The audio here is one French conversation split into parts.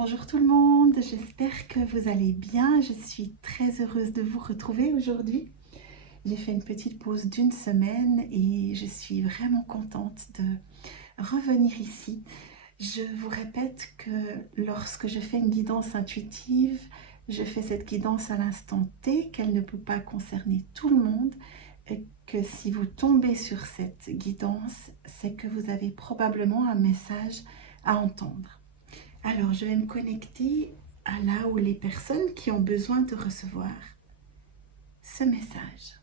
Bonjour tout le monde, j'espère que vous allez bien. Je suis très heureuse de vous retrouver aujourd'hui. J'ai fait une petite pause d'une semaine et je suis vraiment contente de revenir ici. Je vous répète que lorsque je fais une guidance intuitive, je fais cette guidance à l'instant T, qu'elle ne peut pas concerner tout le monde, et que si vous tombez sur cette guidance, c'est que vous avez probablement un message à entendre. Alors, je vais me connecter à là où les personnes qui ont besoin de recevoir ce message.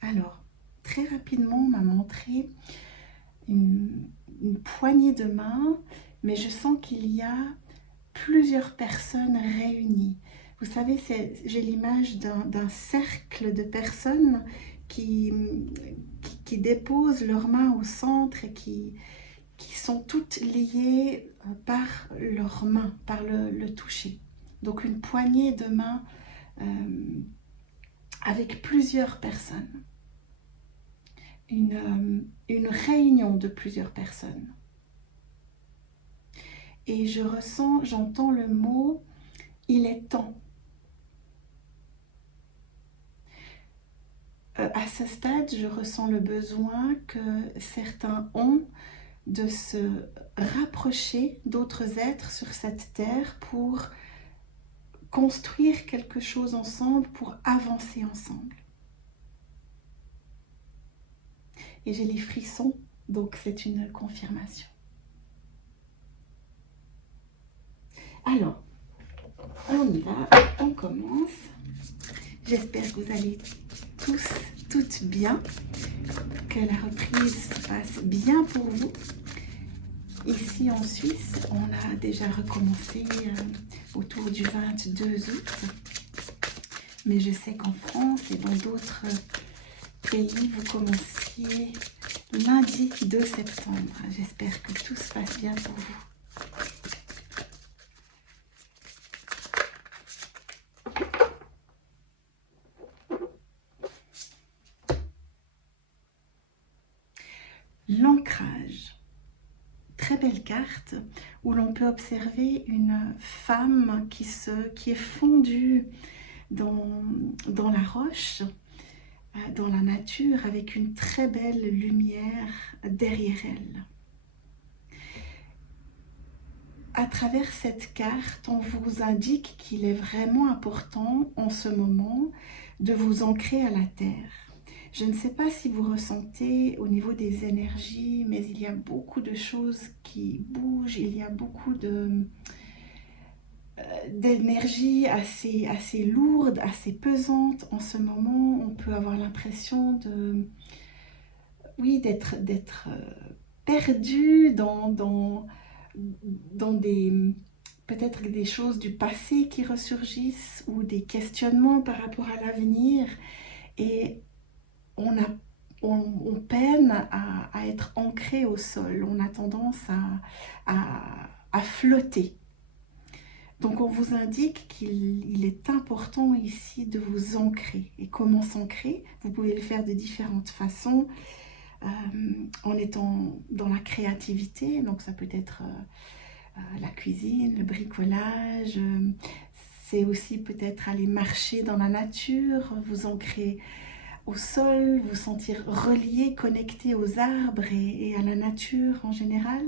Alors, très rapidement, on m'a montré une poignée de main, mais je sens qu'il y a plusieurs personnes réunies. Vous savez, j'ai l'image d'un cercle de personnes qui, qui déposent leurs mains au centre et qui sont toutes liées par leurs mains, par le toucher. Donc une poignée de mains avec plusieurs personnes. Une réunion de plusieurs personnes. Et je ressens, j'entends le mot « il est temps ». À ce stade, je ressens le besoin que certains ont de se rapprocher d'autres êtres sur cette terre pour construire quelque chose ensemble, pour avancer ensemble. Et j'ai les frissons, donc c'est une confirmation. Alors, on y va, on commence. J'espère que vous allez tous, toutes bien, que la reprise se passe bien pour vous. Ici en Suisse, on a déjà recommencé autour du 22 août. Mais je sais qu'en France et dans d'autres pays, vous commenciez lundi 2 septembre. J'espère que tout se passe bien pour vous. L'ancrage. Très belle carte où l'on peut observer une femme qui est fondue dans la roche, dans la nature, avec une très belle lumière derrière elle. À travers cette carte, on vous indique qu'il est vraiment important en ce moment de vous ancrer à la terre. Je ne sais pas si vous ressentez au niveau des énergies, mais il y a beaucoup de choses qui bougent, il y a beaucoup d'énergie assez lourde, assez pesante. En ce moment, on peut avoir l'impression d'être perdu dans peut-être des choses du passé qui ressurgissent ou des questionnements par rapport à l'avenir. Et on peine à être ancré au sol, on a tendance à flotter. Donc on vous indique qu'il est important ici de vous ancrer. Et comment s'ancrer? Vous pouvez le faire de différentes façons, en étant dans la créativité, donc ça peut être la cuisine, le bricolage, c'est aussi peut-être aller marcher dans la nature, vous ancrer au sol, vous sentir relié, connecté aux arbres et à la nature en général.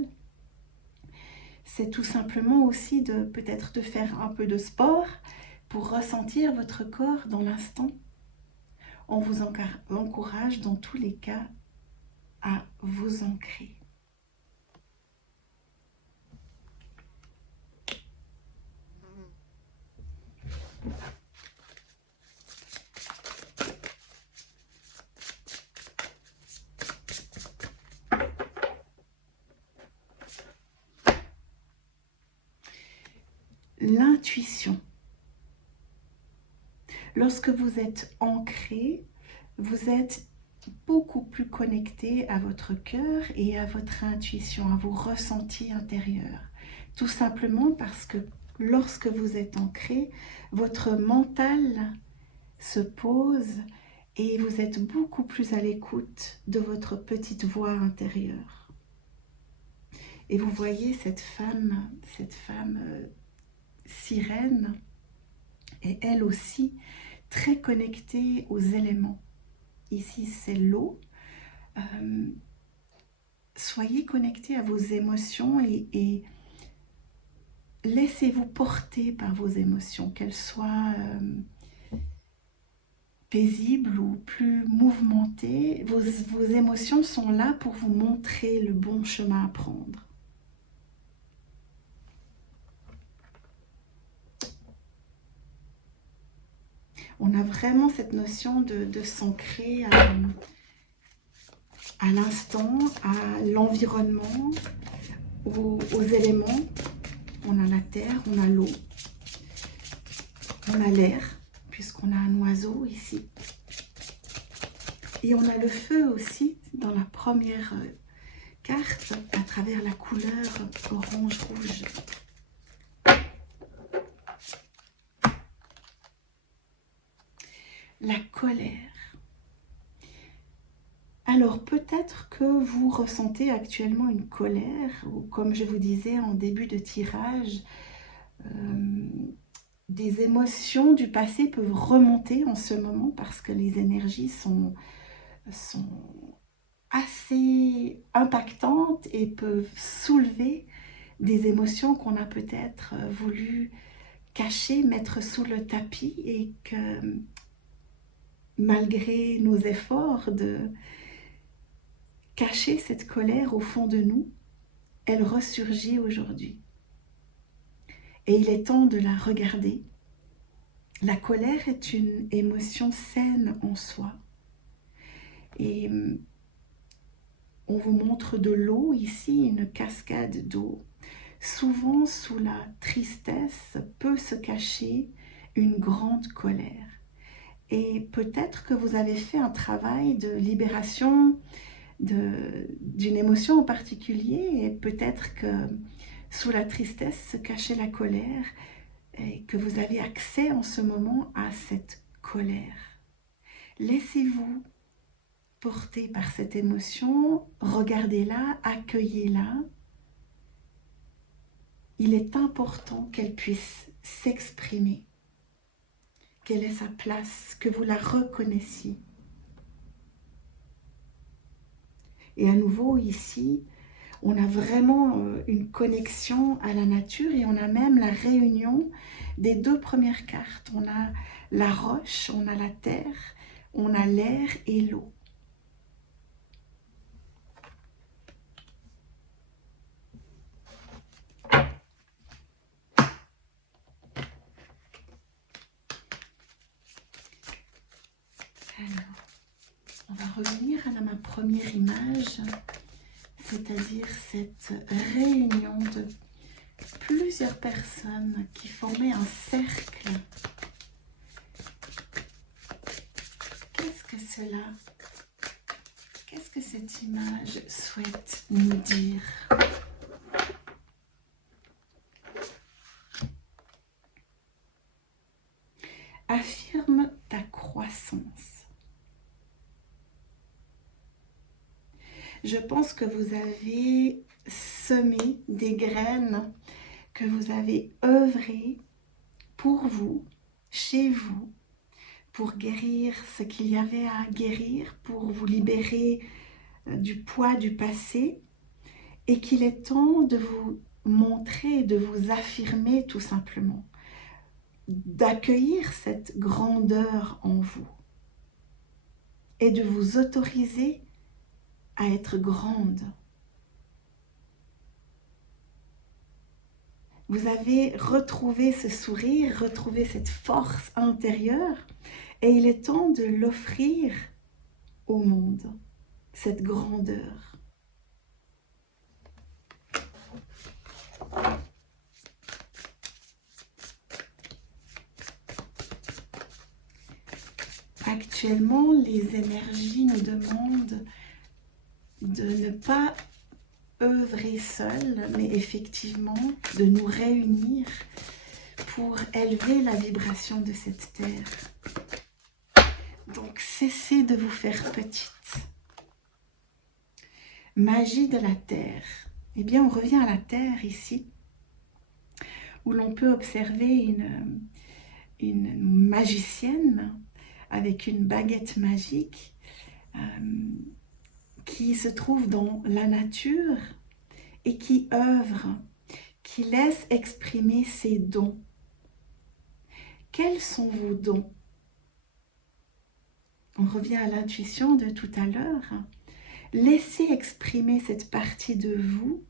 C'est tout simplement aussi peut-être de faire un peu de sport pour ressentir votre corps dans l'instant. On vous encourage dans tous les cas à vous ancrer. L'intuition. Lorsque vous êtes ancré, vous êtes beaucoup plus connecté à votre cœur et à votre intuition, à vos ressentis intérieurs. Tout simplement parce que lorsque vous êtes ancré, votre mental se pose et vous êtes beaucoup plus à l'écoute de votre petite voix intérieure. Et vous voyez cette femme sirène, est elle aussi très connectée aux éléments. Ici, c'est l'eau. Soyez connectés à vos émotions et laissez-vous porter par vos émotions, qu'elles soient paisibles ou plus mouvementées. Vos émotions sont là pour vous montrer le bon chemin à prendre. On a vraiment cette notion de s'ancrer à l'instant, à l'environnement, aux éléments. On a la terre, on a l'eau, on a l'air, puisqu'on a un oiseau ici. Et on a le feu aussi dans la première carte, à travers la couleur orange-rouge. La colère. Alors peut-être que vous ressentez actuellement une colère, ou comme je vous disais en début de tirage, des émotions du passé peuvent remonter en ce moment parce que les énergies sont assez impactantes et peuvent soulever des émotions qu'on a peut-être voulu cacher, mettre sous le tapis et que malgré nos efforts de cacher cette colère au fond de nous, elle ressurgit aujourd'hui. Et il est temps de la regarder. La colère est une émotion saine en soi. Et on vous montre de l'eau ici, une cascade d'eau. Souvent, sous la tristesse, peut se cacher une grande colère. Et peut-être que vous avez fait un travail de libération d'une émotion en particulier, et peut-être que sous la tristesse se cachait la colère, et que vous avez accès en ce moment à cette colère. Laissez-vous porter par cette émotion, regardez-la, accueillez-la. Il est important qu'elle puisse s'exprimer, qu'elle ait sa place, que vous la reconnaissiez. Et à nouveau ici, on a vraiment une connexion à la nature et on a même la réunion des deux premières cartes. On a la roche, on a la terre, on a l'air et l'eau. Alors, on va revenir à ma première image, c'est-à-dire cette réunion de plusieurs personnes qui formaient un cercle. Qu'est-ce que cela? Qu'est-ce que cette image souhaite nous dire? Affirme ta croissance. Je pense que vous avez semé des graines, que vous avez œuvré pour vous, chez vous, pour guérir ce qu'il y avait à guérir, pour vous libérer du poids du passé, et qu'il est temps de vous montrer, de vous affirmer tout simplement, d'accueillir cette grandeur en vous et de vous autoriser à être grande. Vous avez retrouvé ce sourire, retrouvé cette force intérieure et il est temps de l'offrir au monde, cette grandeur. Actuellement, les énergies nous demandent de ne pas œuvrer seul, mais effectivement de nous réunir pour élever la vibration de cette terre. Donc cessez de vous faire petite. Magie de la terre. eh bien on revient à la terre ici, où l'on peut observer une magicienne avec une baguette magique qui se trouve dans la nature et qui œuvre, qui laisse exprimer ses dons. Quels sont vos dons? On revient à l'intuition de tout à l'heure. Laissez exprimer cette partie de vous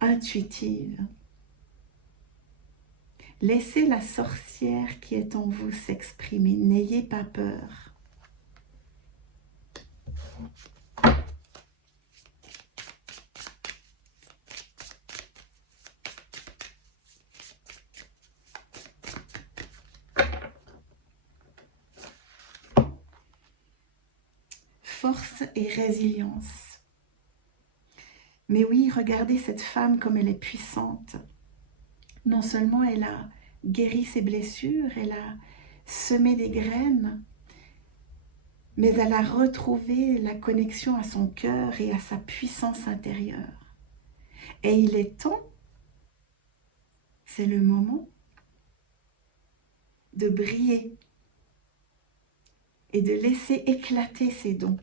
intuitive. Laissez la sorcière qui est en vous s'exprimer. N'ayez pas peur. Force et résilience. Mais oui, regardez cette femme comme elle est puissante. Non seulement elle a guéri ses blessures, elle a semé des graines, mais elle a retrouvé la connexion à son cœur et à sa puissance intérieure. Et il est temps, c'est le moment, de briller et de laisser éclater ses dons.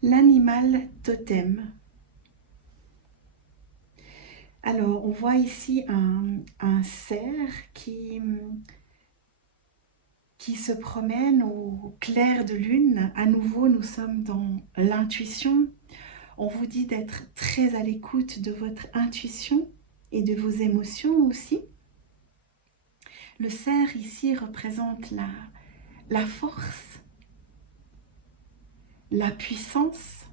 L'animal totem. Alors, on voit ici un cerf qui se promène au clair de lune. À nouveau, nous sommes dans l'intuition. On vous dit d'être très à l'écoute de votre intuition et de vos émotions aussi. Le cerf ici représente la force, la puissance.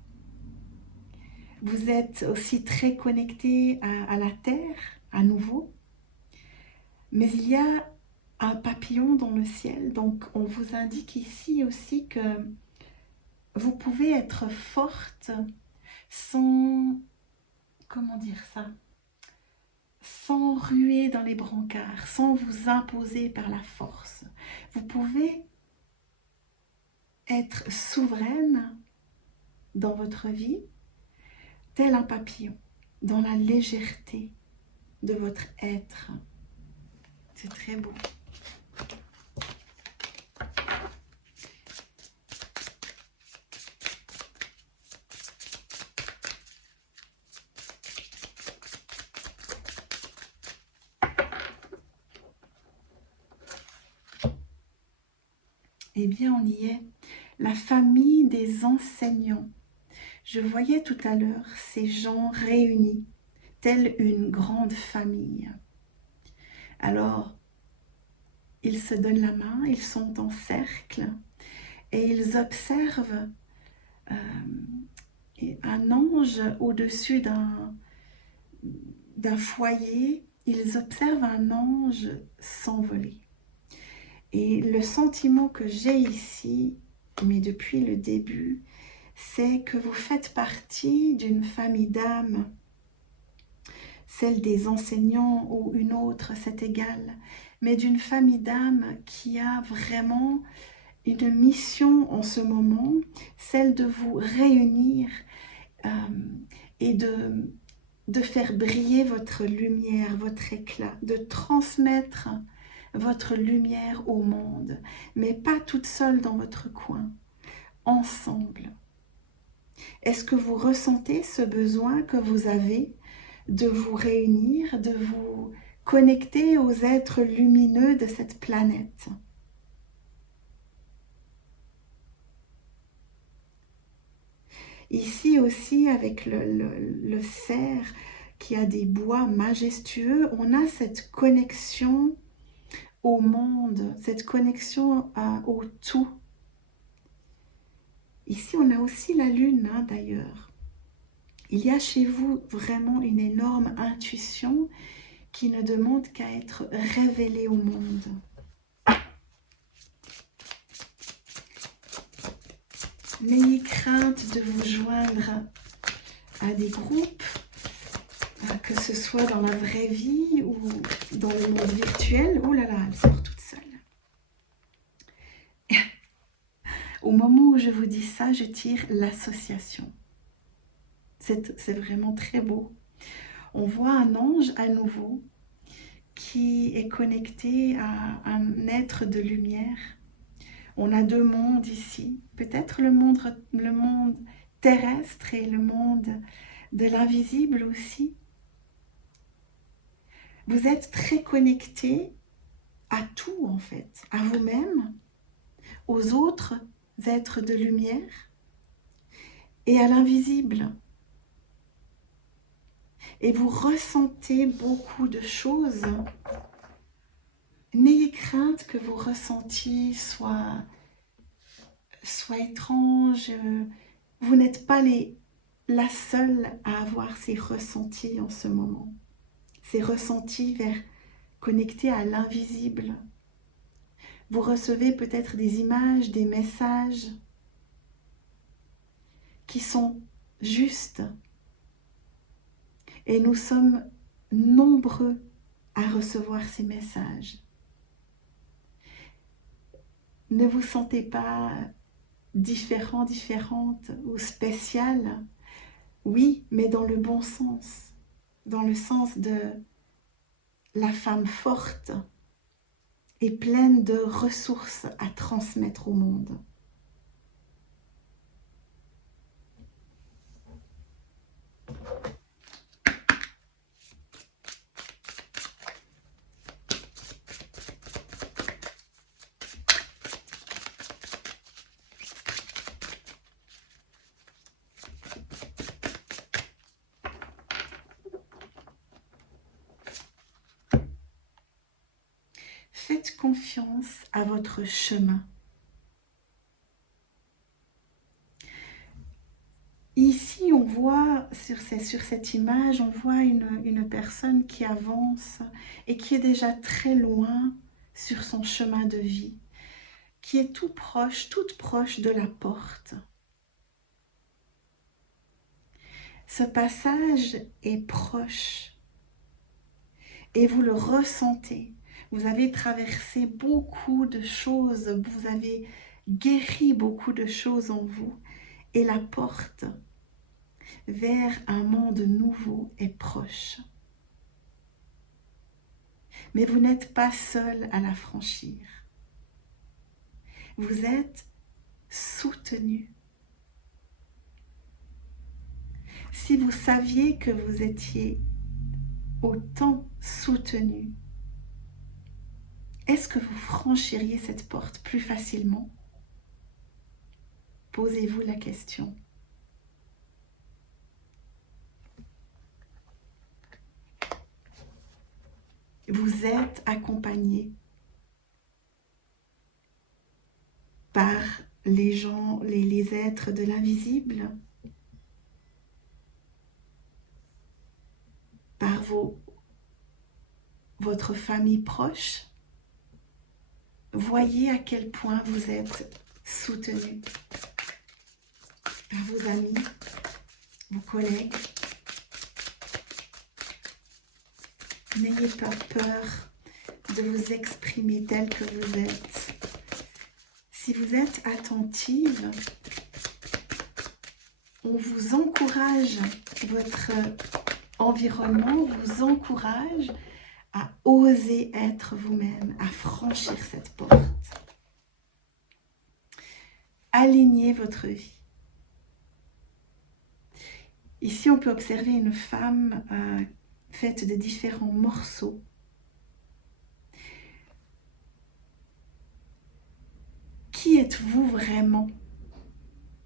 Vous êtes aussi très connecté à la terre, à nouveau. Mais il y a un papillon dans le ciel. Donc, on vous indique ici aussi que vous pouvez être forte sans, comment dire ça, sans ruer dans les brancards, sans vous imposer par la force. Vous pouvez être souveraine dans votre vie, tel un papillon, dans la légèreté de votre être. C'est très beau. Eh bien, on y est. La famille des enseignants. Je voyais tout à l'heure ces gens réunis, telle une grande famille. Alors, ils se donnent la main, ils sont en cercle et ils observent un ange au-dessus d'un foyer. Ils observent un ange s'envoler. Et le sentiment que j'ai ici, mais depuis le début, c'est que vous faites partie d'une famille d'âmes. Celle des enseignants ou une autre, c'est égal, mais d'une famille d'âmes qui a vraiment une mission en ce moment, celle de vous réunir et de faire briller votre lumière, votre éclat, de transmettre votre lumière au monde, mais pas toute seule dans votre coin, ensemble. Est-ce que vous ressentez ce besoin que vous avez de vous réunir, de vous connecter aux êtres lumineux de cette planète? Ici aussi, avec le cerf qui a des bois majestueux, on a cette connexion au monde, cette connexion au tout. Ici, on a aussi la lune, hein, d'ailleurs. Il y a chez vous vraiment une énorme intuition qui ne demande qu'à être révélée au monde. N'ayez crainte de vous joindre à des groupes, que ce soit dans la vraie vie ou dans le monde virtuel. Oh là là, elle sort toute seule. Au moment où je vous dis ça, je tire l'association. C'est vraiment très beau. On voit un ange à nouveau qui est connecté à un être de lumière. On a deux mondes ici, peut-être le monde terrestre et le monde de l'invisible aussi. Vous êtes très connecté à tout en fait, à vous-même, aux autres êtres de lumière et à l'invisible. Et vous ressentez beaucoup de choses. N'ayez crainte que vos ressentis soient étranges. Vous n'êtes pas la seule à avoir ces ressentis en ce moment. Ces ressentis connectés à l'invisible. Vous recevez peut-être des images, des messages qui sont justes. Et nous sommes nombreux à recevoir ces messages. Ne vous sentez pas différent, différente ou spécial. Oui, mais dans le bon sens. Dans le sens de la femme forte et pleine de ressources à transmettre au monde. Faites confiance à votre chemin. Ici, on voit, sur cette image, on voit une personne qui avance et qui est déjà très loin sur son chemin de vie, qui est toute proche de la porte. Ce passage est proche et vous le ressentez. Vous avez traversé beaucoup de choses, vous avez guéri beaucoup de choses en vous et la porte vers un monde nouveau est proche. Mais vous n'êtes pas seul à la franchir. Vous êtes soutenu. Si vous saviez que vous étiez autant soutenu, est-ce que vous franchiriez cette porte plus facilement? Posez-vous la question. Vous êtes accompagné par les gens, les êtres de l'invisible, par votre famille proche. Voyez à quel point vous êtes soutenu par vos amis, vos collègues. N'ayez pas peur de vous exprimer tel que vous êtes. Si vous êtes attentive, on vous encourage, votre environnement vous encourage à oser être vous-même, à franchir cette porte. Alignez votre vie. Ici, on peut observer une femme faite de différents morceaux. Qui êtes-vous vraiment?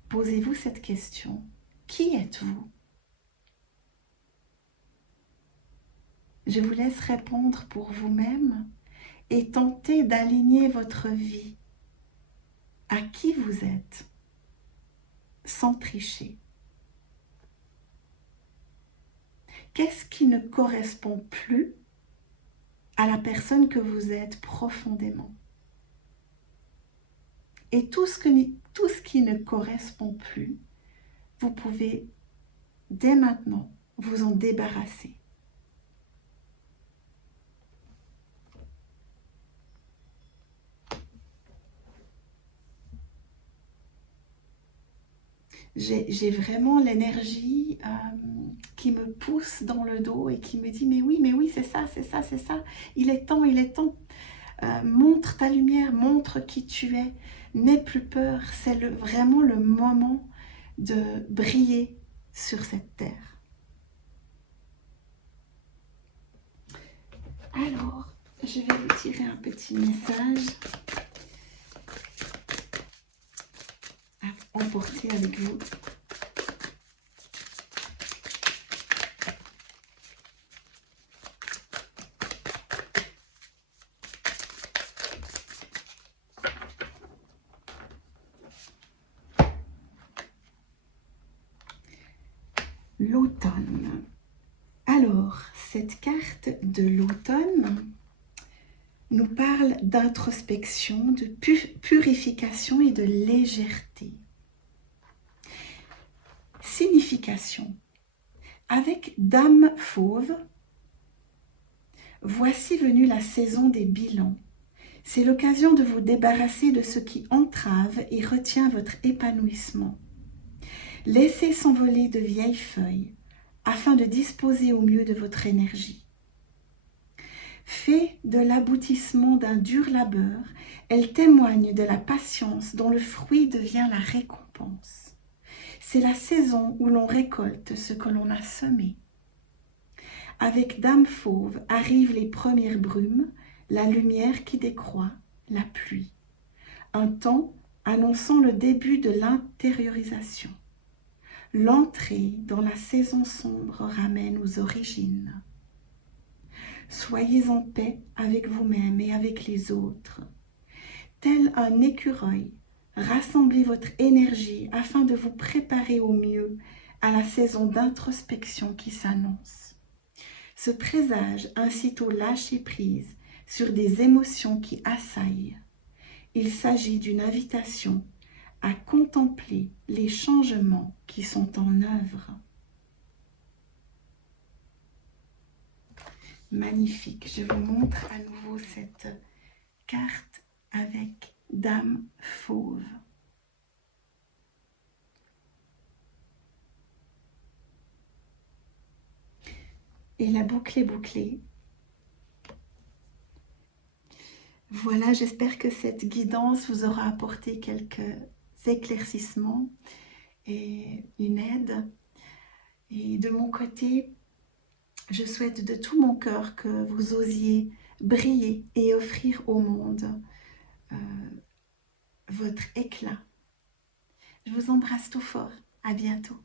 Posez-vous cette question. Qui êtes-vous? Je vous laisse répondre pour vous-même et tenter d'aligner votre vie à qui vous êtes, sans tricher. Qu'est-ce qui ne correspond plus à la personne que vous êtes profondément? Et tout ce tout ce qui ne correspond plus, vous pouvez dès maintenant vous en débarrasser. J'ai vraiment l'énergie qui me pousse dans le dos et qui me dit mais oui, c'est ça, c'est ça, c'est ça. Il est temps, il est temps. Montre ta lumière, montre qui tu es. N'aie plus peur. C'est vraiment le moment de briller sur cette terre. Alors, je vais vous tirer un petit message à emporter avec vous. L'automne. Alors, cette carte de l'automne nous parle d'introspection, de purification et de légèreté. Signification. Avec Dame Fauve, voici venue la saison des bilans. C'est l'occasion de vous débarrasser de ce qui entrave et retient votre épanouissement. Laissez s'envoler de vieilles feuilles afin de disposer au mieux de votre énergie. Fait de l'aboutissement d'un dur labeur, elle témoigne de la patience dont le fruit devient la récompense. C'est la saison où l'on récolte ce que l'on a semé. Avec Dame Fauve arrivent les premières brumes, la lumière qui décroît, la pluie. Un temps annonçant le début de l'intériorisation. L'entrée dans la saison sombre ramène aux origines. Soyez en paix avec vous-même et avec les autres. Tel un écureuil, rassemblez votre énergie afin de vous préparer au mieux à la saison d'introspection qui s'annonce. Ce présage incite au lâcher-prise sur des émotions qui assaillent. Il s'agit d'une invitation à contempler les changements qui sont en œuvre. Magnifique. Je vous montre à nouveau cette carte avec Dame Fauve. Et la boucle est bouclée. Voilà, j'espère que cette guidance vous aura apporté quelques éclaircissements et une aide. Et de mon côté, je souhaite de tout mon cœur que vous osiez briller et offrir au monde votre éclat. Je vous embrasse tout fort. À bientôt.